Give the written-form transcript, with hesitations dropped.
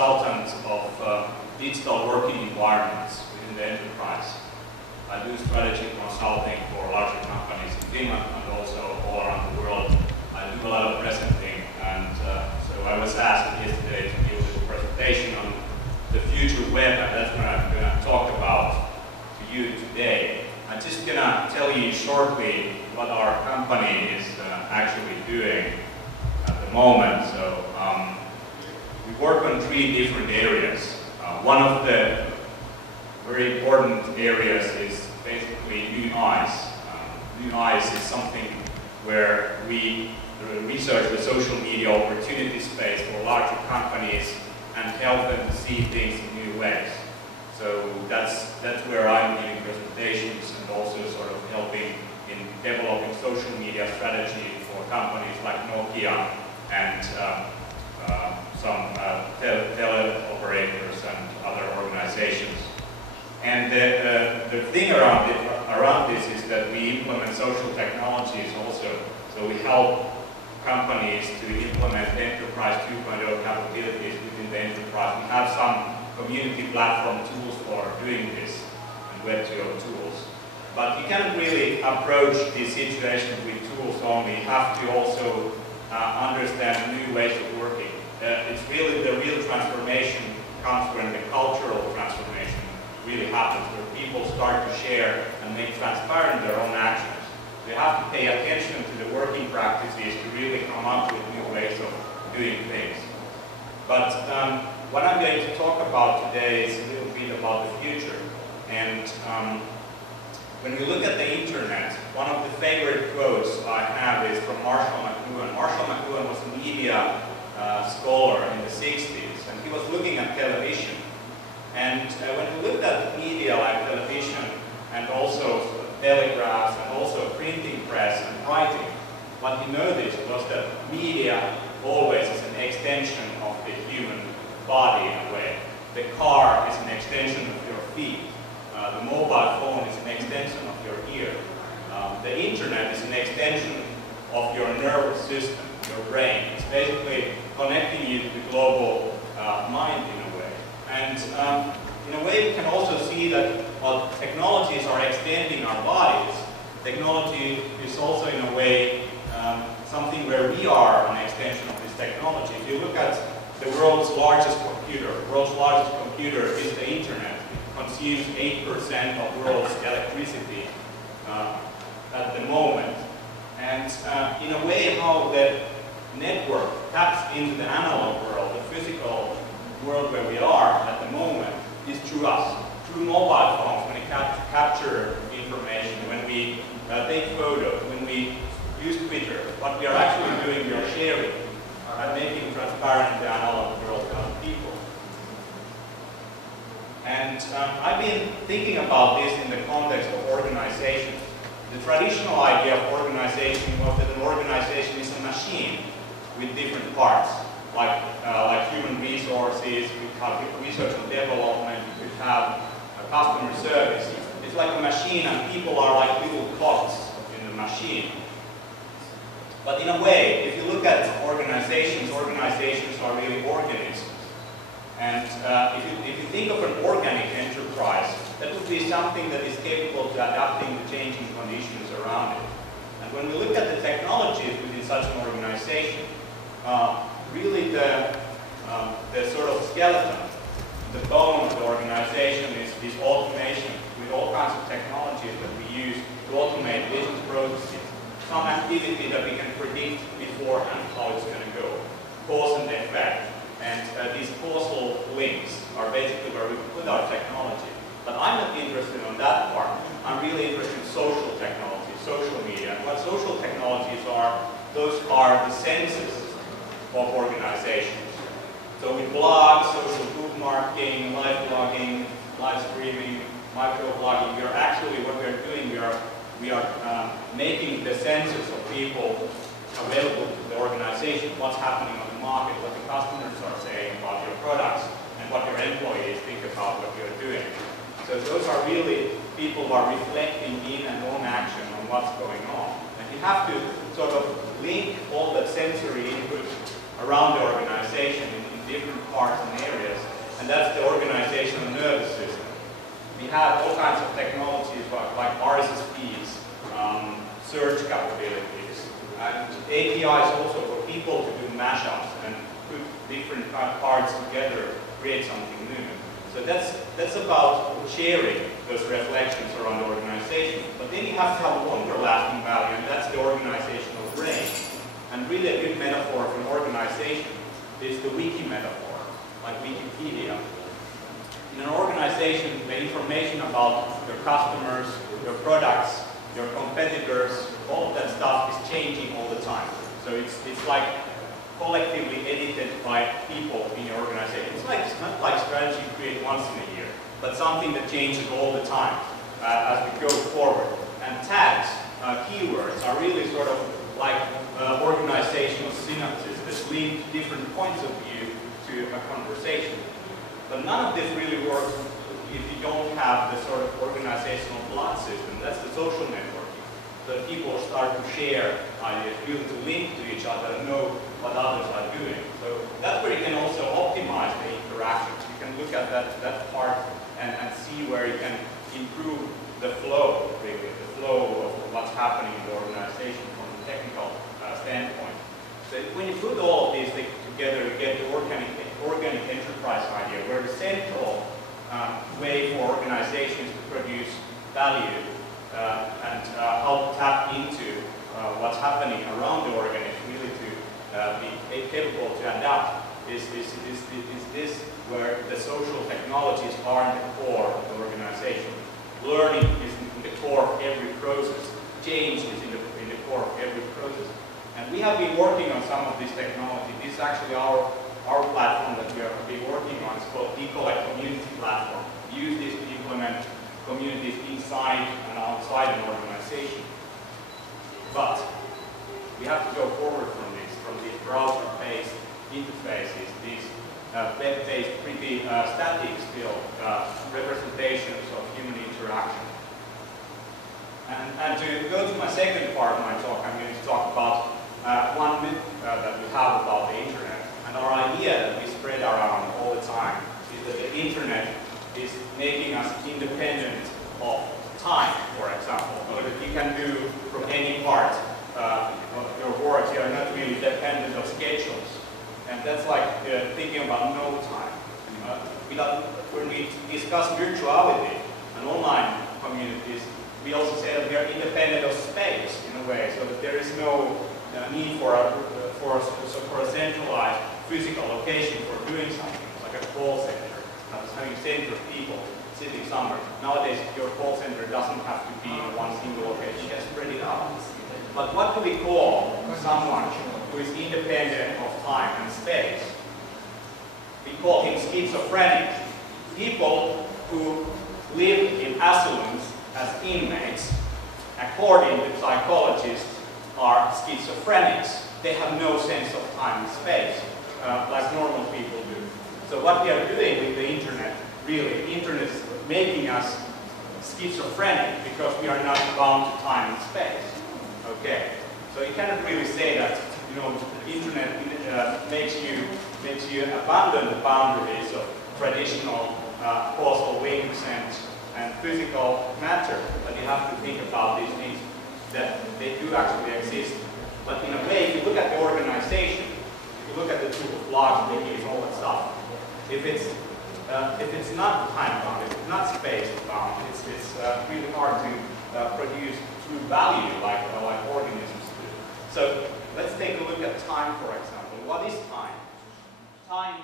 consultant of digital working environments within the enterprise. I do strategy consulting for larger companies in Finland and also all around the world. I do a lot of presenting, and so I was asked yesterday to give a presentation on the future web, and that's what I'm going to talk about to you today. I'm just going to tell you shortly what our company is actually doing at the moment. So we work on 3 different areas. One of the very important areas is basically new eyes. New eyes is something where we research the social media opportunity space for larger companies and help them to see things in new ways. So that's where I'm giving presentations and also sort of helping in developing social media strategy for companies like Nokia and some tele operators and other organizations. And the thing around this is that we implement social technologies also. So we help companies to implement enterprise 2.0 capabilities within the enterprise. We have some community platform tools for doing this and Web 2.0 tools. But you can't really approach these situations with tools only. You have to also understand new ways of working. It's really the real transformation comes when the cultural transformation really happens, where people start to share and make transparent their own actions. You have to pay attention to the working practices to really come up with new ways of doing things. But what I'm going to talk about today is a little bit about the future. And when we look at the internet, one of the favorite quotes I have is from Marshall McLuhan. Marshall McLuhan was a media scholar in the 60s, and he was looking at television. And when we looked at media like television and also telegraphs and also printing press and writing, what he noticed was that media always is an extension of the human body in a way. The car is an extension of your feet. The mobile phone is an extension of your ear. The internet is an extension of your nervous system, your brain. It's basically connecting you to the global mind in a way. And in a way we can also see that while technologies are extending our bodies, technology is also in a way something where we are an extension of this technology. If you look at the world's largest computer, is the internet. It consumes 8% of the world's electricity at the moment. And in a way how the network taps into the analog world, the physical world where we are at the moment, is through us. Through mobile phones, when we capture information, when we take photos, when we use Twitter, what we are actually doing, we are sharing and making transparent the analog world to other people. And I've been thinking about this in the context of organization. The traditional idea of organization was that an organization is a machine with different parts, like human resources, we have research and development, we have customer service. It's like a machine and people are like little cogs in the machine. But in a way, if you look at organizations are really organisms. And if you think of an organic enterprise, that would be something that is capable of adapting to changing conditions around it. And when we look at the technologies within such an organization, really the sort of skeleton, the bone of the organization is this automation with all kinds of technologies that we use to automate business processes. Some activity that we can predict beforehand how it's going to go, cause and effect. And these causal links are basically where we put our technology. But I'm not interested in that part. I'm really interested in social technology, social media. And what social technologies are, those are the senses of organizations. So with blogs, social bookmarking, live blogging, live streaming, microblogging, we are actually, what we are doing, we are making the senses of people available to the organization, what's happening on the market, what the customers are saying about your products, and what your employees think about what you're doing. So those are really people who are reflecting in and on action on what's going on. And you have to sort of link all that sensory input around the organization in different parts and areas, and that's the organizational nervous system. We have all kinds of technologies like RSSPs, search capabilities, and APIs also for people to do mashups and put different parts together, create something new. So that's about sharing those reflections around the organization. But then you have to have a longer lasting value, and that's the organizational brain. And really a good metaphor for an organization is the wiki metaphor, like Wikipedia. In an organization, the information about your customers, your products, your competitors, all of that stuff is changing all the time. So it's like collectively edited by people in your organization. It's not like strategy you create once in a year, but something that changes all the time as we go forward. And tags, keywords, are really sort of like organizational synapses that lead to different points of view to a conversation. But none of this really works if you don't have the sort of organizational blood system. That's the social networking. So people start to share ideas, build to link to each other and know what others are doing. So that's where you can also optimize the interactions. You can look at that part and see where you can improve the flow, really, the flow of what's happening in the organization from a technical standpoint. So when you put all of these things together, you get the organic enterprise idea, where the central way for organizations to produce value and how to tap into what's happening around the organization, really to be capable to adapt, is this where the social technologies are in the core of the organization. Learning is in the core of every process. Change is in the core of every process. And we have been working on some of this technology. This is actually our platform that we have been working on. It's called Ecollect Community Platform. We use this to implement communities inside and outside an organization. But we have to go forward from these browser-based interfaces, these web-based, pretty static still representations of human interaction. And to go to my second part of my talk, I'm going to talk about one myth that we have about the internet. And our idea that we spread around all the time is that the internet is making us independent of time, for example. So that you can do from any part of your work, you are not really dependent of schedules. And that's like thinking about no time. When we discuss virtuality and online communities, we also say that we are independent of space in a way, so that there is no need for a centralized physical location for doing something, like a call center, having a center of people sitting somewhere. Nowadays, your call center doesn't have to be in one single location, you can spread it out. But what do we call someone who is independent of time and space? We call him schizophrenic. People who live in asylums as inmates, according to psychologists, are schizophrenics. They have no sense of time and space, like normal people do. So what we are doing with the internet, really, the internet is making us schizophrenic because we are not bound to time and space. Okay, so you cannot really say that, you know, the internet makes you abandon the boundaries of traditional causal links and physical matter, but you have to think about these things that they do actually exist. But in a way, if you look at the organization, if you look at the tool of logs, wikis, all that stuff, if it's not time bound, if it's not space bound, it's really hard to produce true value like organisms do. So let's take a look at time, for example. What is time? Time